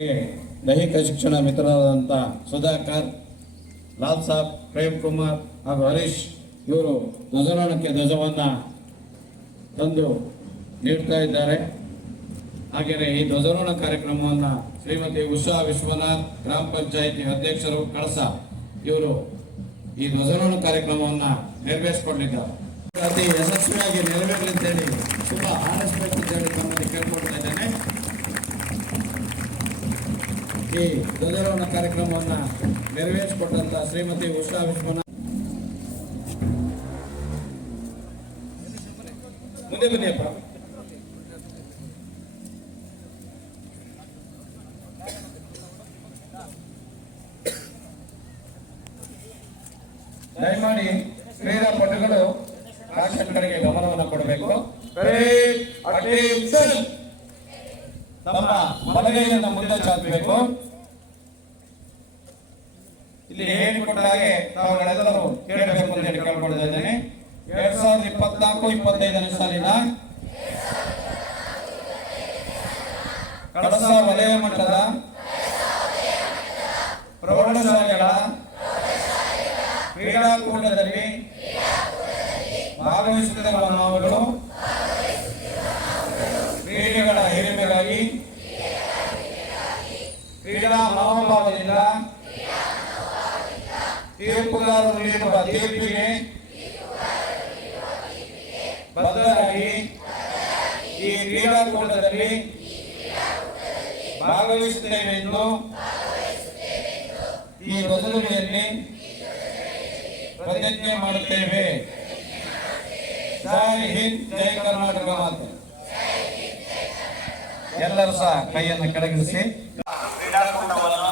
ದೈಹಿಕ ಶಿಕ್ಷಣ ಮಿತ್ರರಾದಂಥ ಸುಧಾಕರ್, ಲಾಲ್ ಸಾಬ್, ಪ್ರೇಮ್ ಕುಮಾರ್ ಹಾಗೂ ಹರೀಶ್ ಇವರು ಧ್ವಜಾರೋಹಣಕ್ಕೆ ಧ್ವಜವನ್ನು ತಂದು ನೀಡ್ತಾ ಇದ್ದಾರೆ. ಹಾಗೆಯೇ ಈ ಧ್ವಜಾರೋಹಣ ಕಾರ್ಯಕ್ರಮವನ್ನು ಶ್ರೀಮತಿ ಉಷಾ ವಿಶ್ವನಾಥ್, ಗ್ರಾಮ ಪಂಚಾಯಿತಿ ಅಧ್ಯಕ್ಷರು ಕಳಸ, ಇವರು ಈ ಧ್ವಜಾರೋಹಣ ಕಾರ್ಯಕ್ರಮವನ್ನು ನೆರವೇರಿಸಿಕೊಂಡಿದ್ದಾರೆ. ಅತಿ ಯಶಸ್ವಿಯಾಗಿ ನೆರವೇರಲಿ ಅಂತೇಳಿ ಶುಭ ಹಾರೈಸಬೇಕು ಅಂತೇಳಿ ತಮ್ಮಲ್ಲಿ ಕೇಳ್ಕೊಳ್ತಾ ಇದ್ದೇನೆ. ಈ ಧ್ವಜಾರೋಹಣ ಕಾರ್ಯಕ್ರಮವನ್ನು ನೆರವೇರಿಸಿಕೊಟ್ಟಂತ ಶ್ರೀಮತಿ ಉಷಾ ವಿಶ್ವನಾಥ್, ಮುಂದೆ ಬನ್ನಿಯಪ್ಪ. ದಯಮಾಡಿ ಕ್ರೀಡಾಪಟುಗಳು ಆಕ್ಷನ್ ಕಡೆಗೆ ಗಮನವನ್ನು ಕೊಡಬೇಕು. ತಮ್ಮ ಬಲಗೈಯನ್ನು ಮುಂದೆ ಚಾಚಬೇಕು. ಇಲ್ಲಿ ಹೇಳಿಕೊಟ್ಟ ಹಾಗೆ ತಾವುಗಳೆಲ್ಲರೂ ಕೇಳಬೇಕು ಅಂತ ಹೇಳಿ ಕೇಳ್ಕೊಳ್ತಾ ಇದ್ದೇನೆ. 2024-25ನೇ ಸಾಲಿನ ಕಳಸ ವಲಯ ಮಟ್ಟದ ಪ್ರೌಢಶಾಲೆಗಳ ಕ್ರೀಡಾಕೂಟದಲ್ಲಿ ಭಾಗವಹಿಸುತ್ತಿರುವ ನಾವುಗಳು ಕ್ರೀಡೆಗಳ ಹಿರಿಮೆಗಾಗಿ ಕ್ರೀಡಾ ಮನೋಭಾವದಿಂದ ತೀರ್ಪುಗಾರರು ನೀಡುವ ತೀರ್ಪಿಗೆ ಬದ್ಧರಾಗಿ ಈ ಕ್ರೀಡಾಕೂಟದಲ್ಲಿ ಭಾಗವಹಿಸುತ್ತೇವೆ ಎಂದು ಈ ಧ್ವಜದಲ್ಲಿ ಪ್ರತಿಜ್ಞೆ ಮಾಡುತ್ತೇವೆ. ಜೈ ಹಿಂದ್, ಜೈ ಕರ್ನಾಟಕ ಮಾತೆ. ಎಲ್ಲರೂ ಸಹ ಕೈಯನ್ನು ಕೆಳಗಿಳಿಸಿ. ಕ್ರೀಡಾಕೂಟವನ್ನು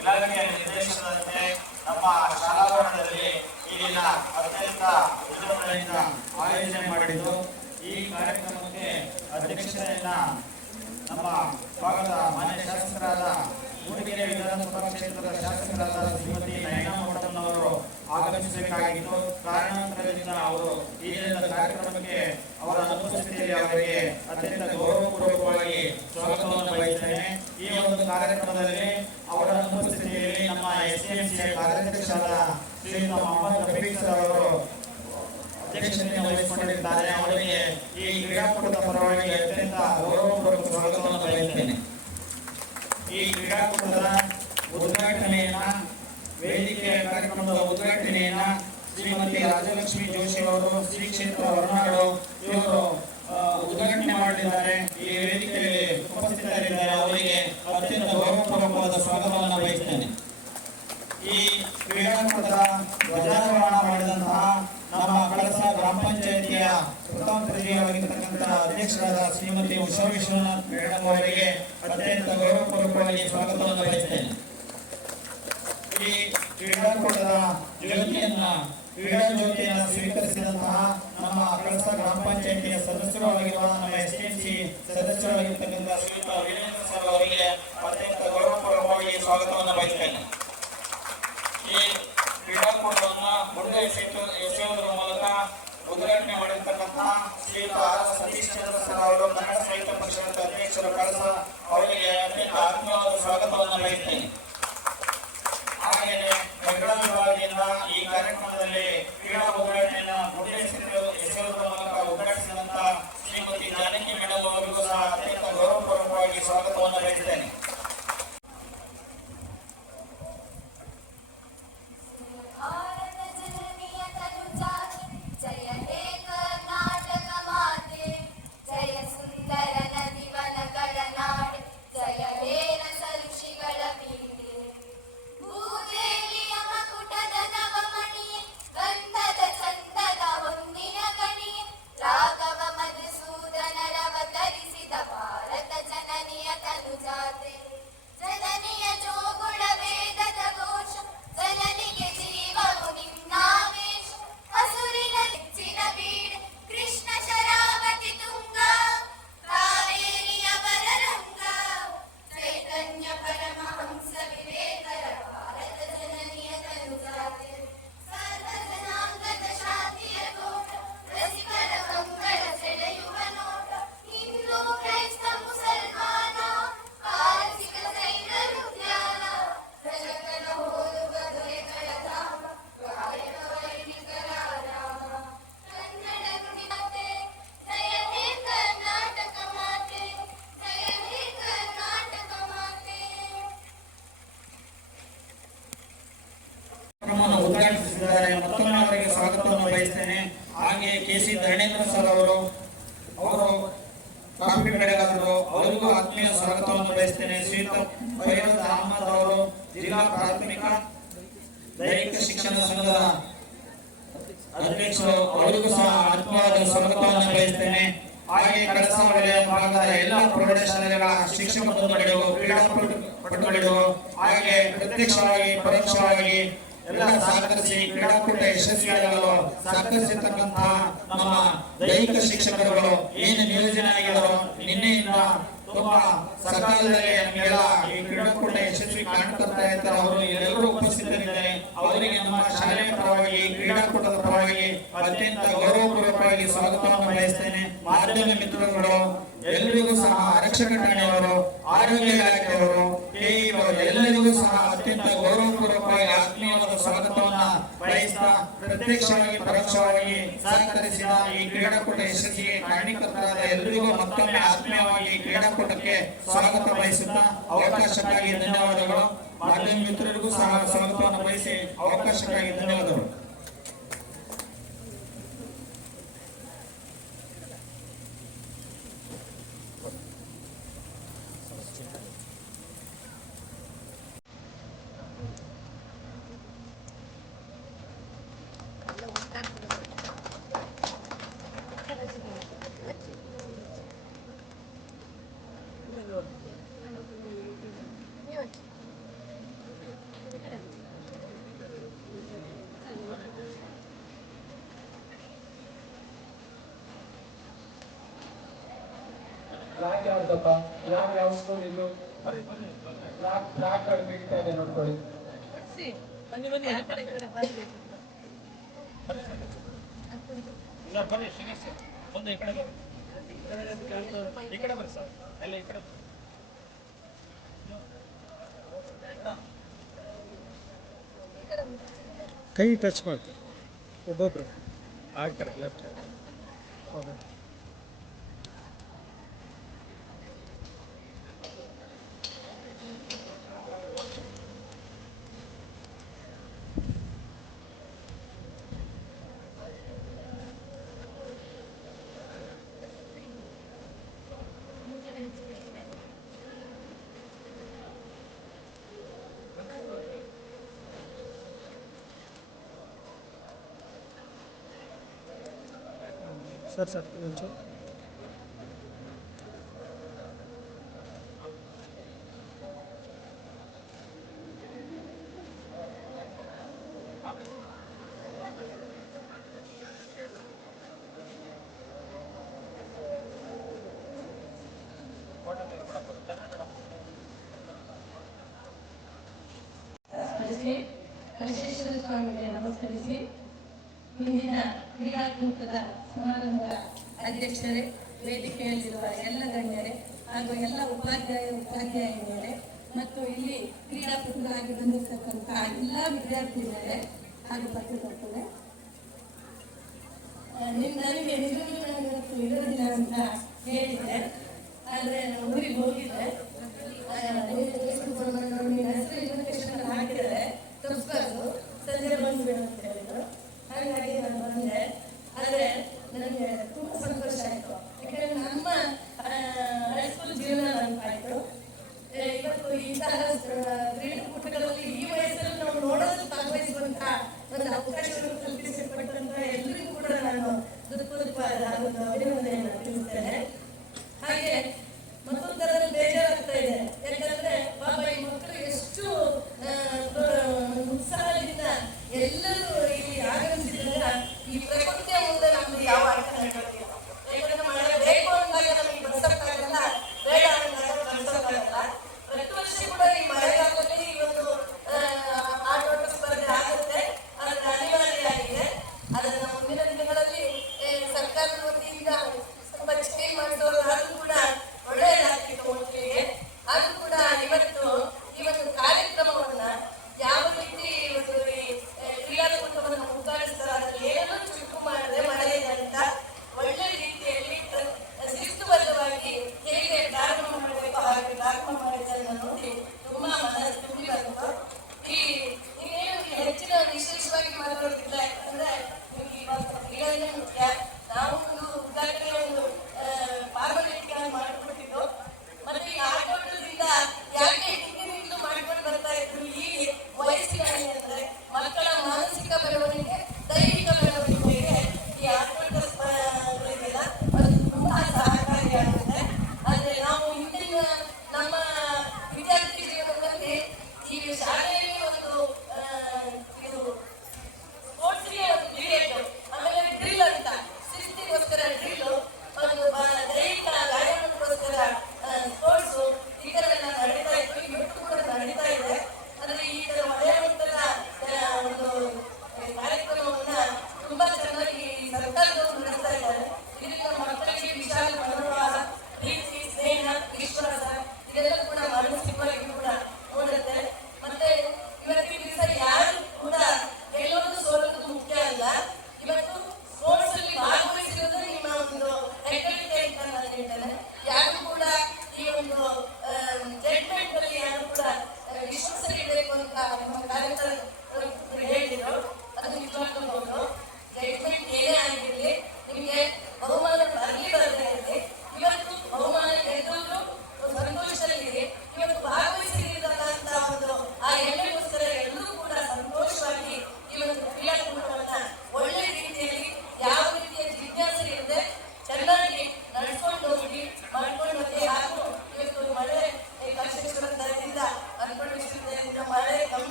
ಇಲಾಖೆಯ ನಿರ್ದೇಶನದಂತೆ ನಮ್ಮ ಶಾಲಾವರಣದಲ್ಲಿ ಈ ದಿನ ಅತ್ಯಂತ ವಿಜೃಂಭಣೆಯಿಂದ ಆಯೋಜನೆ ಮಾಡಿದ್ದು, ಈ ಕಾರ್ಯಕ್ರಮಕ್ಕೆ ಅಧ್ಯಕ್ಷತೆಯನ್ನ ನಮ್ಮ ಭಾಗದ ಮಾನ್ಯ ಶಾಸಕರಾದ ಮೂಡಿಗೆರೆ ವಿಧಾನಸಭಾ ಕ್ಷೇತ್ರದ ಶಾಸಕರಾದ ಶ್ರೀಮತಿ ನಯನಾ ಮೋಟಮ್ಮನವರು ಆಗಮಿಸಬೇಕಾಗಿದ್ದು, ಕಾರಣಾಂತರದಿಂದ ಅವರು ಈ ದಿನದ ಕಾರ್ಯಕ್ರಮಕ್ಕೆ ಅವರ ಅನುಪಸ್ಥಿತಿಯಲ್ಲಿ ಅವರಿಗೆ ಅತ್ಯಂತ ಗೌರವಪೂರ್ವಕವಾಗಿ ಸ್ವಾಗತವನ್ನು ಬಯಸುತ್ತೇನೆ. ಈ ಒಂದು ಕಾರ್ಯಕ್ರಮದಲ್ಲಿ ಅವರ ಅನುಪಸ್ಥಿತಿಯಲ್ಲಿ ನಮ್ಮ ಎಸ್ಡಿಎಂಸಿಯ ಕಾರ್ಯಾಧ್ಯಕ್ಷರಾದ ಶ್ರೀಯುತ ಮೊಹಮ್ಮದ್ ರಫೀಕ್ ಸರ್ ಅವರು ಅಧ್ಯಕ್ಷತೆಯನ್ನು ವಹಿಸಿಕೊಂಡಿದ್ದಾರೆ. ಅವರಿಗೆ ಈ ಕ್ರೀಡಾಕೂಟದ ಪರವಾಗಿ ಅತ್ಯಂತ ಗೌರವಪೂರ್ವಕ ಸ್ವಾಗತವನ್ನು ಬಯಸುತ್ತೇನೆ. ಈ ಕ್ರೀಡಾಕೂಟದ ಉದ್ಘಾಟನೆಯನ್ನ, ವೇದಿಕೆಯ ಕಾರ್ಯಕ್ರಮದ ಉದ್ಘಾಟನೆಯನ್ನ ಶ್ರೀಮತಿ ರಾಜಲಕ್ಷ್ಮಿ ಜೋಶಿ ಅವರು, ಶ್ರೀ ಕ್ಷೇತ್ರ ಹೊರನಾಡು ಇವರು ಉದ್ಘಾಟನೆ ಮಾಡಲಿದ್ದಾರೆ. ಈ ವೇದಿಕೆಯಲ್ಲಿ ಉಪಸ್ಥಿತರಿದ್ದಾರೆ. ಅವರಿಗೆ ಅತ್ಯಂತ ಗೌರವಪೂರ್ವಕವಾದ ಸ್ವಾಗತವನ್ನು ಬಯಸುತ್ತೇನೆ. ಈ ಕ್ರೀಡಾಕೂಟದ ಧ್ವಜಾರೋಹಣ ಮಾಡಿದಂತಹ ನಮ್ಮ ಕಳಸ ಗ್ರಾಮ ಪಂಚಾಯಿತಿಯ ಪ್ರಥಮ ಪ್ರತಿನಿಧಿಯಾಗಿರ್ತಕ್ಕಂಥ ಅಧ್ಯಕ್ಷರಾದ ಶ್ರೀಮತಿ ಉಷಾ ವಿಶ್ವನಾಥ್ ಮೇಡಮ್ ಅವರಿಗೆ ಅತ್ಯಂತ ಗೌರವಪೂರ್ವಕವಾಗಿ ಸ್ವಾಗತವನ್ನು ಬಯಸುತ್ತೇನೆ. ಈ ಕ್ರೀಡಾಕೂಟದ ಕ್ರೀಡಾ ಜ್ಯೋತಿಯನ್ನು ಸ್ವೀಕರಿಸಿದಂತಹ ನಮ್ಮ ಕಳಸ ಗ್ರಾಮ ಪಂಚಾಯಿತಿಯ ಸದಸ್ಯರು ಆಗಿರುವ ನಮ್ಮ ಎಸ್ಡಿಎಂಸಿ ಸದಸ್ಯರಾಗಿರ್ತಕ್ಕಂಥ ಶ್ರೀಯುತ ವೀರೇಂದ್ರ ಸರ್ ಅವರಿಗೆ ಅತ್ಯಂತ ಗೌರವಪೂರ್ವಕವಾಗಿ ಸ್ವಾಗತವನ್ನು ಬಯಸುತ್ತೇನೆ. ಈ ಕ್ರೀಡಾಕೂಟವನ್ನು ಮುಂದೆ ಎಸೆಯುವುದರ ಮೂಲಕ ಉದ್ಘಾಟನೆ ಮಾಡಿರ್ತಕ್ಕಂತಹ ಶ್ರೀಯುತ ಸತೀಶ್ ಚಂದ್ರ ಸರ್ ಅವರು, ಕನ್ನಡ ಸಾಹಿತ್ಯ ಪರಿಷತ್ ಅಧ್ಯಕ್ಷರು ಕಳಸ, ಅವರಿಗೆ ಅತ್ಯಂತ ಆತ್ಮೀಯವಾದ ಸ್ವಾಗತವನ್ನು ಬಯಸುತ್ತೇನೆ. ಹಾಗೆಯೇ ಮಹಿಳಾ ವಿಭಾಗದಿಂದ ಈ ಕಾರ್ಯಕ್ರಮದಲ್ಲಿ ಕ್ರೀಡಾ ಉದ್ಘಾಟನೆಯನ್ನು ಮುಂದೆ ಎಸೆಯುವುದರ ಮೂಲಕ ಉದ್ಘಾಟಿಸಿದಂತಹ ಶ್ರೀಮತಿ ಜಾನಕಿ ಮೇಡಮ್ ಅವರಿಗೂ ಸಹ ಅತ್ಯಂತ ಗೌರವಪೂರ್ವಕವಾಗಿ ಸ್ವಾಗತ ಶ್ರೀಯುತ ಫೈರೋಜ್ ಅಹಮದ್ ಅವರು, ಜಿಲ್ಲಾ ಪ್ರಾಥಮಿಕ ದೈಹಿಕ ಶಿಕ್ಷಣ ಸಂಘದ ಅಧ್ಯಕ್ಷರು, ಅವರಿಗೂ ಸಹ ಆತ್ಮೀಯವಾದ ಸ್ವಾಗತವನ್ನು ಬಯಸ್ತೇನೆ. ಹಾಗೆ ಕಳಸ ವಲಯ ಭಾಗದ ಎಲ್ಲ ಪ್ರೌಢಶಾಲೆಗಳ ಶಿಕ್ಷಕ ಬಂಧುಗಳಿಗೂ, ಕ್ರೀಡಾಪಟುಗಳಿಗೂ, ಹಾಗೆ ಪ್ರತ್ಯಕ್ಷವಾಗಿ ಪರೋಕ್ಷವಾಗಿ ಎಲ್ಲ ಸಹಕರಿಸಿ ಕ್ರೀಡಾಕೂಟ ಯಶಸ್ವಿಯಾಗಲು ಸಹಕರಿಸಿರ್ತಕ್ಕಂತಹ ನಮ್ಮ ದೈಹಿಕ ಶಿಕ್ಷಕರುಗಳು ಏನು ನಿಯೋಜನೆ ಆಗಿರೋ ನಿನ್ನೆಯಿಂದ ತುಂಬಾ ಸಕಾಲದಲ್ಲಿ ನಮಗೆಲ್ಲ ಈ ಕ್ರೀಡಾಕೂಟ ಯಶಸ್ವಿ ಕಾಣ್ತಾ ಇರ್ತಾರೆ. ಅವರು ಎಲ್ಲರೂ ಉಪಸ್ಥಿತರಿದ್ದಾರೆ. ಅವರಿಗೆ ನಮ್ಮ ಶಾಲೆಯ ಪರವಾಗಿ, ಕ್ರೀಡಾಕೂಟದ ಪರವಾಗಿ ಅತ್ಯಂತ ಗೌರವಪೂರ್ವಕವಾಗಿ ಸ್ವಾಗತವನ್ನು ಬಯಸ್ತೇನೆ. ಮಾಧ್ಯಮ ಮಿತ್ರರುಗಳು ಎಲ್ಲರಿಗೂ ಸಹ, ಆರಕ್ಷಕ ಠಾಣೆಯವರು, ಆರೋಗ್ಯ ಇಲಾಖೆಯವರು, ಎಲ್ಲರಿಗೂ ಸಹ ಅತ್ಯಂತ ಗೌರವಪೂರ್ವಕವಾಗಿ ಆತ್ಮೀಯವಾದ ಸ್ವಾಗತವನ್ನ ಬಯಸ್ತಾ, ಪ್ರತ್ಯಕ್ಷವಾಗಿ ಪರೋಕ್ಷವಾಗಿ ಸಹಕರಿಸಿದ ಈ ಕ್ರೀಡಾಕೂಟ ಯಶಸ್ಸಿಗೆ ಕಾರಣೀಕರ್ತರಾದ ಎಲ್ಲರಿಗೂ ಮತ್ತೊಮ್ಮೆ ಆತ್ಮೀಯವಾಗಿ ಕ್ರೀಡಾಕೂಟಕ್ಕೆ ಸ್ವಾಗತ ಬಯಸುತ್ತಾ ಅವಕಾಶಕ್ಕಾಗಿ ಧನ್ಯವಾದಗಳು. ಮಾಧ್ಯಮ ಮಿತ್ರರಿಗೂ ಸಹ ಸ್ವಾಗತವನ್ನು ಬಯಸಿ ಅವಕಾಶಕ್ಕಾಗಿ ಧನ್ಯವಾದಗಳು. ಫ್ಲಾಗ್ ಯಾವ್ದಪ್ಪ? ಫ್ಲಾಗ್ ಯಾವ ಸ್ಕೂಲ್ ಇದು? ಫ್ಲಾಗ್ ತೆಗಿತಾ ಇದೆ ನೋಡ್ಕೊಳ್ಳಿ. ಕೈ ಟಚ್ ಮಾಡ್ತಾರೆ ಒಬ್ಬೊಬ್ರು ಆಗ್ತಾರೆ ಲೆಫ್ಟ್. ಹೌದು. ಸರ್ ಒಂಚೂರು ಬಸವೇಶ್ವರ ಸ್ವಾಮಿಗೆ ನಮಸ್ಕರಿಸಿ, ಇಂದಿನ ಕ್ರೀಡಾಕೂಟದ ಸಮಾರಂಭದ ಅಧ್ಯಕ್ಷರೇ, ವೇದಿಕೆಯಲ್ಲಿರುವ ಎಲ್ಲ ಗಣ್ಯರೇ ಹಾಗೂ ಎಲ್ಲ ಉಪಾಧ್ಯಾಯರೇ ಮತ್ತು ಇಲ್ಲಿ ಕ್ರೀಡಾಪಟುಗಳಾಗಿ ಬಂದಿರತಕ್ಕಂತಹ ಎಲ್ಲ ವಿದ್ಯಾರ್ಥಿಗಳೇ ಹಾಗೂ ಪತ್ರಕರ್ತರೇ, ನನಗೆ ನಿಜವೂ ಇವತ್ತು ಇರೋದಿಲ್ಲ ಅಂತ ಹೇಳಿದ್ದೆ. ಆದರೆ ನಾನು ಊರಿಗೆ ಹೋಗಿದ್ದೆ. ಹಾಕಿದರೆ ತಪ್ಪಿಸ್ಬಾರ್ದು, ಸಂಜೆ ಬಂದ್ಬಿಡು ಅಂತ ಹೇಳಿದ್ರು. ಹಾಗಾಗಿ ನಾನು ಬಂದೆ. ಆದರೆ ನನಗೆ ತುಂಬ ಸಂತೋಷ ಆಯಿತು. ಯಾಕಂದರೆ ನಮ್ಮ ಹೈಸ್ಕೂಲ್ ಜೀವನ ನೆನಪಾಯಿತು. ಇವತ್ತು ಇಂತಹ ಕ್ರೀಡಾಕೂಟಗಳಲ್ಲಿ ಈ ವಯಸ್ಸಲ್ಲಿ ನಾವು ನೋಡೋದು ಭಾಗವಹಿಸುವಂಥ ಒಂದು ಅವಕಾಶವನ್ನು ಕಲ್ಪಿಸಿಕೊಟ್ಟಂತ ಎಲ್ಲರಿಗೂ ಕೂಡ ನಾನು ಹೃತ್ಪೂರ್ವಕವಾದ ಅಭಿನಂದನೆಯನ್ನು ತಿಳಿಸ್ತೇನೆ. ಹಾಗೆ ಮತ್ತೊಂದು ಥರದಲ್ಲಿ ಬೇಜಾರಾಗ್ತಾ ಇದೆ. ಯಾಕಂದ್ರೆ ಪಾಪ ಈ ಮಕ್ಕಳು ಎಷ್ಟು ಉತ್ಸಾಹದಿಂದ ಎಲ್ಲರೂ ಇಲ್ಲಿ ಆಗಮಿಸಿದಾಗ ಈ ಪ್ರಕೃತಿಯ ಮುಂದೆ ನಮ್ದು ಯಾವ ಅರ್ಥ ನಡೆಯೋದಿಲ್ಲ. ಯಾಕಂದ್ರೆ ಮಳೆ ಬೇಕು ಅಂದಾಗ ನಮಗೆ ಬಳಸಕ್ಕಾಗಲ್ಲ, ಬೇಡ ಅಂದಾಗ ಬಳಸಕ್ಕಾಗಲ್ಲ. ಪ್ರತಿ ವರ್ಷ ಕೂಡ ಈ ಮಳೆಗಾಲದಲ್ಲಿ ಇವತ್ತು ಆಟೋಟ ಸ್ಪರ್ಧೆ ಆಗುತ್ತೆ, ಅದರ ಅನಿವಾರ್ಯ ಆಗಿದೆ. ಅದನ್ನು ಮುಂದಿನ ದಿನಗಳಲ್ಲಿ ಸರ್ಕಾರದ ವತಿಯಿಂದ ಸ್ವಲ್ಪ ಚೇಂಜ್ ಮಾಡಿದವರು ಕೂಡ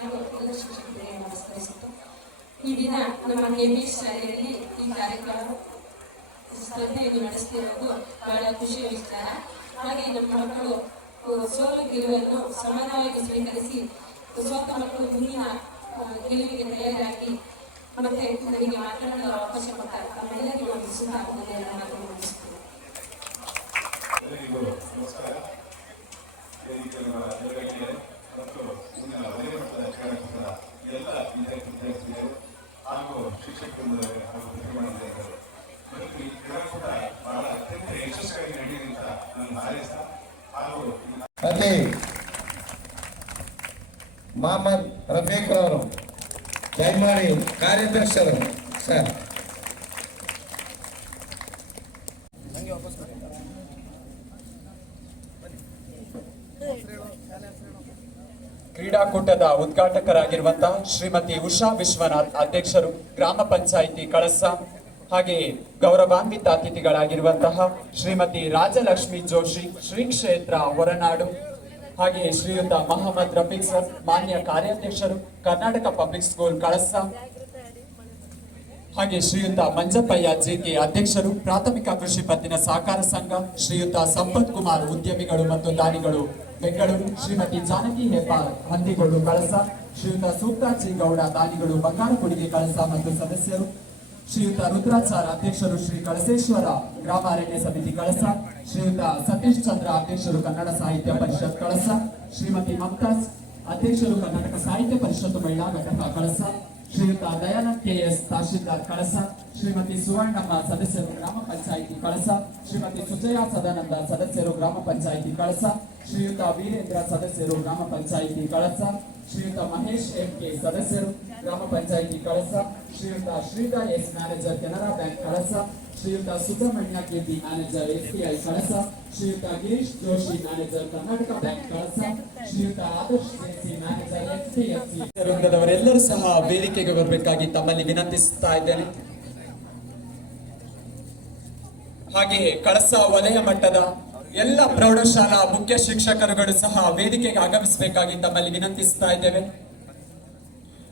ಹಾಗೂ ಎಲ್ಲ ಶಿಕ್ಷಕರಿಗೆ ನಮಸ್ಕರಿಸುತ್ತು. ಈ ದಿನ ನಮ್ಮ KBS ಶಾಲೆಯಲ್ಲಿ ಈ ಕಾರ್ಯಕ್ರಮ ಸ್ಪರ್ಧೆಯನ್ನು ನಡೆಸ್ತಿರೋದು ಬಹಳ ಖುಷಿಯ ವಿಚಾರ. ಹಾಗೆ ನಮ್ಮ ಮಕ್ಕಳು ಸೋಲು ಗೆಲುವನ್ನು ಸಮಾನವಾಗಿ ಸ್ವೀಕರಿಸಿ ಸೋತ ಮಕ್ಕಳು ಮುಂದಿನ ಗೆಲುವಿಗೆ ತಯಾರಾಗಿ ಮತ್ತೆ ನನಗೆ ಮಾತನಾಡಲು ಅವಕಾಶ ಕೊಟ್ಟ ತಮ್ಮೆಲ್ಲರಿಗೂ ಸುಖ ಆಗುವುದನ್ನು ಮಾತನ್ನು ಮುಗಿಸುತ್ತೇನೆ. ಎಲ್ಲರಿಗೂ ನಮಸ್ಕಾರ. ಮತ್ತು ಮುಂದಿನ ವಯೋಮಟ್ಟದ ಕ್ರೀಡಾಕೂಟದ ಎಲ್ಲ ವಿದ್ಯಾರ್ಥಿಗಳು ಹಾಗೂ ಶಿಕ್ಷಕರು ಹಾಗೂ ಪ್ರತಿಭಾನ್ವಿತರು ಮತ್ತು ಈ ಕ್ರೀಡಾಕೂಟ ಬಹಳ ಅತ್ಯಂತ ಯಶಸ್ವಿಯಾಗಿ ನಡೆಯಲಿ ಅಂತ ನಾನು ಹಾರೈಸ್ತಾ ಹಾಗೂ ಅತಿ ಮೊಹಮ್ಮದ್ ರಫೀಕ್ ಅವರು ದಯಮಾಡಿ ಕಾರ್ಯಾಧ್ಯಕ್ಷರು ಸರ್. ಕ್ರೀಡಾಕೂಟದ ಉದ್ಘಾಟಕರಾಗಿರುವಂತಹ ಶ್ರೀಮತಿ ಉಷಾ ವಿಶ್ವನಾಥ್ ಅಧ್ಯಕ್ಷರು, ಗ್ರಾಮ ಪಂಚಾಯಿತಿ ಕಳಸ, ಹಾಗೆಯೇ ಗೌರವಾನ್ವಿತ ಅತಿಥಿಗಳಾಗಿರುವಂತಹ ಶ್ರೀಮತಿ ರಾಜಲಕ್ಷ್ಮಿ ಜೋಶಿ, ಶ್ರೀ ಕ್ಷೇತ್ರ ಹೊರನಾಡು, ಹಾಗೆಯೇ ಶ್ರೀಯುತ ಮೊಹಮ್ಮದ್ ರಫೀಕ್ ಸರ್, ಮಾನ್ಯ ಕಾರ್ಯಾಧ್ಯಕ್ಷರು, ಕರ್ನಾಟಕ ಪಬ್ಲಿಕ್ ಸ್ಕೂಲ್ ಕಳಸ, ಹಾಗೆ ಶ್ರೀಯುತ ಮಂಜಪ್ಪಯ್ಯ ಜಿಕೆ ಅಧ್ಯಕ್ಷರು, ಪ್ರಾಥಮಿಕ ಕೃಷಿ ಪತ್ತಿನ ಸಹಕಾರ ಸಂಘ, ಶ್ರೀಯುತ ಸಂಪತ್ ಕುಮಾರ್ ಉದ್ಯಮಿಗಳು ಮತ್ತು ದಾನಿಗಳು ಬೆಂಗಳೂರು, ಶ್ರೀಮತಿ ಜಾನಕಿ ಹೆಬ್ಬಾರ್ ಹಂದಿಗೋಡು ಕಳಸ, ಶ್ರೀಯುತ ಸೂಕ್ತಾಜಿ ಗೌಡ ದಾನಿಗಳು ಬಂಗಾರಕೊಡಿಗೆ ಕಳಸ ಮತ್ತು ಸದಸ್ಯರು, ಶ್ರೀಯುತ ರುದ್ರಾಚಾರ್ ಅಧ್ಯಕ್ಷರು, ಶ್ರೀ ಕಳಸೇಶ್ವರ ಗ್ರಾಮ ಅರಣ್ಯ ಸಮಿತಿ ಕಳಸ, ಶ್ರೀಯುತ ಸತೀಶ್ ಚಂದ್ರ ಅಧ್ಯಕ್ಷರು, ಕನ್ನಡ ಸಾಹಿತ್ಯ ಪರಿಷತ್ ಕಳಸ, ಶ್ರೀಮತಿ ಮಮತಾಜ್ ಅಧ್ಯಕ್ಷರು, ಕರ್ನಾಟಕ ಸಾಹಿತ್ಯ ಪರಿಷತ್ತು ಮಹಿಳಾ ಘಟಕ ಕಳಸ, ಶ್ರೀಯುತ ದಯಾನಂದ್ KS ತಹಶೀಲ್ದಾರ್ ಕಳಸ, ಶ್ರೀಮತಿ ಸುವರ್ಣಮ್ಮ ಸದಸ್ಯರು, ಗ್ರಾಮ ಪಂಚಾಯಿತಿ ಕಳಸ, ಶ್ರೀಮತಿ ಸುಜಯ ಸದಾನಂದ ಸದಸ್ಯರು, ಗ್ರಾಮ ಪಂಚಾಯಿತಿ ಕಳಸ, ಶ್ರೀಯುತ ವೀರೇಂದ್ರ ಸದಸ್ಯರು, ಗ್ರಾಮ ಪಂಚಾಯಿತಿ ಕಳಸ, ಶ್ರೀಯುತ ಮಹೇಶ್ MK ಸದಸ್ಯರು, ಗ್ರಾಮ ಪಂಚಾಯಿತಿ ಕಳಸ, ಶ್ರೀಯುತ Shridhar S manager, Canara bank Kalasa, ಶ್ರೀಯುತ Subrahmanya KP manager, SBI Kalasa, ಶ್ರೀಯುತ ಗಿರೀಶ್ ಜೋಶಿ ಮ್ಯಾನೇಜರ್, ಕರ್ನಾಟಕ ಬ್ಯಾಂಕ್ ಕಳಸ, ಶ್ರೀಯುತ ಆದರ್ಶ್ JC ಮ್ಯಾನೇಜರ್, HDFC ವೃಂದದವರೆಲ್ಲರೂ ಸಹ ವೇದಿಕೆಗೆ ಬರಬೇಕಾಗಿ ತಮ್ಮಲ್ಲಿ ವಿನಂತಿಸುತ್ತಾ ಇದ್ದೇನೆ. ಹಾಗೆಯೇ ಕಳಸ ವಲಯ ಮಟ್ಟದ ಎಲ್ಲ ಪ್ರೌಢಶಾಲಾ ಮುಖ್ಯ ಶಿಕ್ಷಕರುಗಳು ಸಹ ವೇದಿಕೆಗೆ ಆಗಮಿಸಬೇಕಾಗಿ ತಮ್ಮಲ್ಲಿ ವಿನಂತಿಸುತ್ತಾ ಇದ್ದೇವೆ.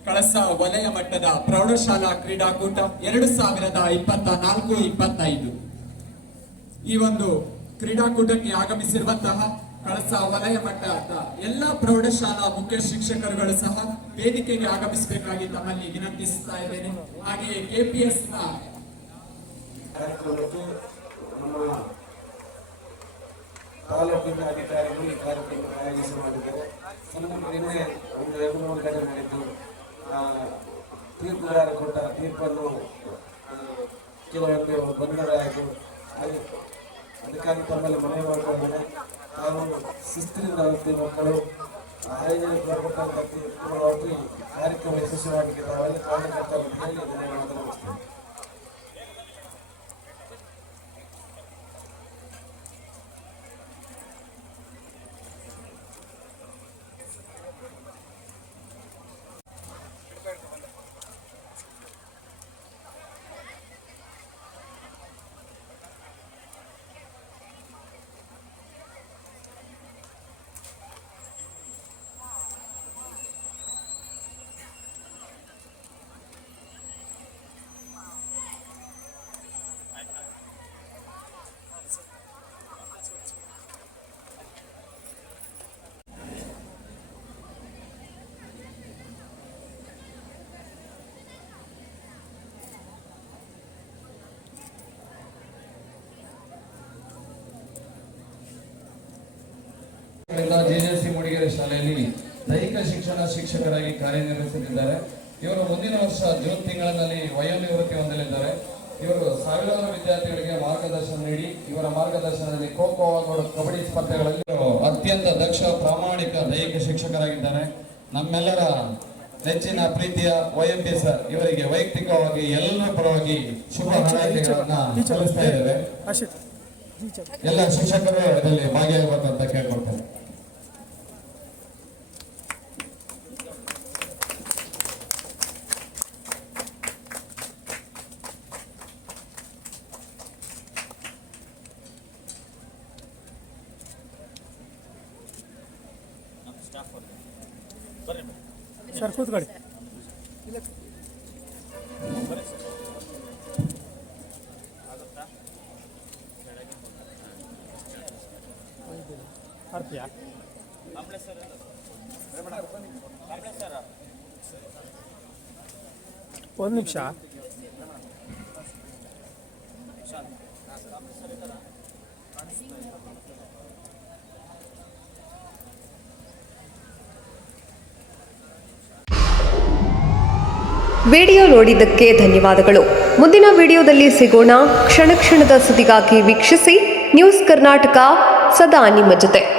ಕಳಸ ವಲಯ ಮಟ್ಟದ ಪ್ರೌಢಶಾಲಾ ಕ್ರೀಡಾಕೂಟ 2024-25 ಈ ಒಂದು ಕ್ರೀಡಾಕೂಟಕ್ಕೆ ಆಗಮಿಸಿರುವಂತಹ ಕಳಸ ವಲಯ ಮಟ್ಟದ ಎಲ್ಲ ಪ್ರೌಢಶಾಲಾ ಮುಖ್ಯ ಶಿಕ್ಷಕರುಗಳು ಸಹ ವೇದಿಕೆಗೆ ಆಗಮಿಸಬೇಕಾಗಿ ತಮ್ಮಲ್ಲಿ ವಿನಂತಿಸುತ್ತಾ ಇದ್ದೇನೆ. ಹಾಗೆಯೇ KPS ನ ನಮ್ಮ ತಾಲೂಕಿನ ಅಧಿಕಾರಿಗಳು ಈ ಕಾರ್ಯಕ್ರಮ ಆಯೋಜಿಸಿ ಮಾಡಿದ್ದಾರೆ. ನಿನ್ನೆ ಒಂದು 2-3 ಗಂಟೆ ಮಾಡಿದ್ದು ತೀರ್ಪುಗಾರ ಕೊಟ್ಟ ತೀರ್ಪನ್ನು ಕೆಲವೊಂದು ಗೊಂದಲ ಆಯಿತು. ಅದಕ್ಕಾಗಿ ತಮ್ಮಲ್ಲಿ ಮನವಿ ಮಾಡಿಕೊಂಡಿದೆ. ತಾವು ಶಿಸ್ತಿನಿಂದ ಮಕ್ಕಳು ಆಯೋಜನೆ ಕೊಟ್ಟಂಥ ತೀರ್ಪು ಕಾರ್ಯಕ್ರಮ ಯಶಸ್ವಿಯಾಗಿ ತಾವೆಲ್ಲ ಕಾರ್ಯಕರ್ತರ ಹೇಳಿ ಧನ್ಯವಾದ ನಮಸ್ತೆ. JJC ಮೂಡಿಗೆರೆ ಶಾಲೆಯಲ್ಲಿ ದೈಹಿಕ ಶಿಕ್ಷಣ ಶಿಕ್ಷಕರಾಗಿ ಕಾರ್ಯನಿರ್ವಹಿಸುತ್ತಿದ್ದಾರೆ. ಇವರು ಮುಂದಿನ ವರ್ಷ ಜೂನ್ ತಿಂಗಳಿನಲ್ಲಿ ವಯೋನಿವೃತ್ತಿ ಹೊಂದಲಿದ್ದಾರೆ. ಇವರು ಸಾವಿರಾರು ವಿದ್ಯಾರ್ಥಿಗಳಿಗೆ ಮಾರ್ಗದರ್ಶನ ನೀಡಿ ಇವರ ಮಾರ್ಗದರ್ಶನದಲ್ಲಿ ಖೋ ಖೋ ಹಾಗೂ ಕಬಡ್ಡಿ ಸ್ಪರ್ಧೆಗಳಲ್ಲಿ ಅತ್ಯಂತ ದಕ್ಷ ಪ್ರಾಮಾಣಿಕ ದೈಹಿಕ ಶಿಕ್ಷಕರಾಗಿದ್ದಾರೆ. ನಮ್ಮೆಲ್ಲರ ನೆಚ್ಚಿನ ಪ್ರೀತಿಯ YMP ಸರ್ ಇವರಿಗೆ ವೈಯಕ್ತಿಕವಾಗಿ ಎಲ್ಲರ ಪರವಾಗಿ ಶುಭ ಹಾರೈಕೆಗಳನ್ನ ಸಲ್ಲಿಸ್ತಾ ಇದ್ದೇವೆ. ಎಲ್ಲ ಶಿಕ್ಷಕರು ಇದರಲ್ಲಿ ಭಾಗಿಯಾಗಬೇಕಂತ ಕೇಳ್ಕೊಳ್ತಾರೆ. ಬರ್ರಿ. ಸರ್ ಕೂತ್ಕೊಳ್ಳಿ. ಆರ್ತಿಯಾ? ಒಂದು ನಿಮಿಷ. ವಿಡಿಯೋ ನೋಡಿದ್ದಕ್ಕೆ ಧನ್ಯವಾದಗಳು. ಮುಂದಿನ ವಿಡಿಯೋದಲ್ಲಿ ಸಿಗೋಣ. ಕ್ಷಣ ಕ್ಷಣದ ಸುದ್ದಿಗಾಗಿ ವೀಕ್ಷಿಸಿ ನ್ಯೂಸ್ ಕರ್ನಾಟಕ, ಸದಾ ನಿಮ್ಮ ಜೊತೆ.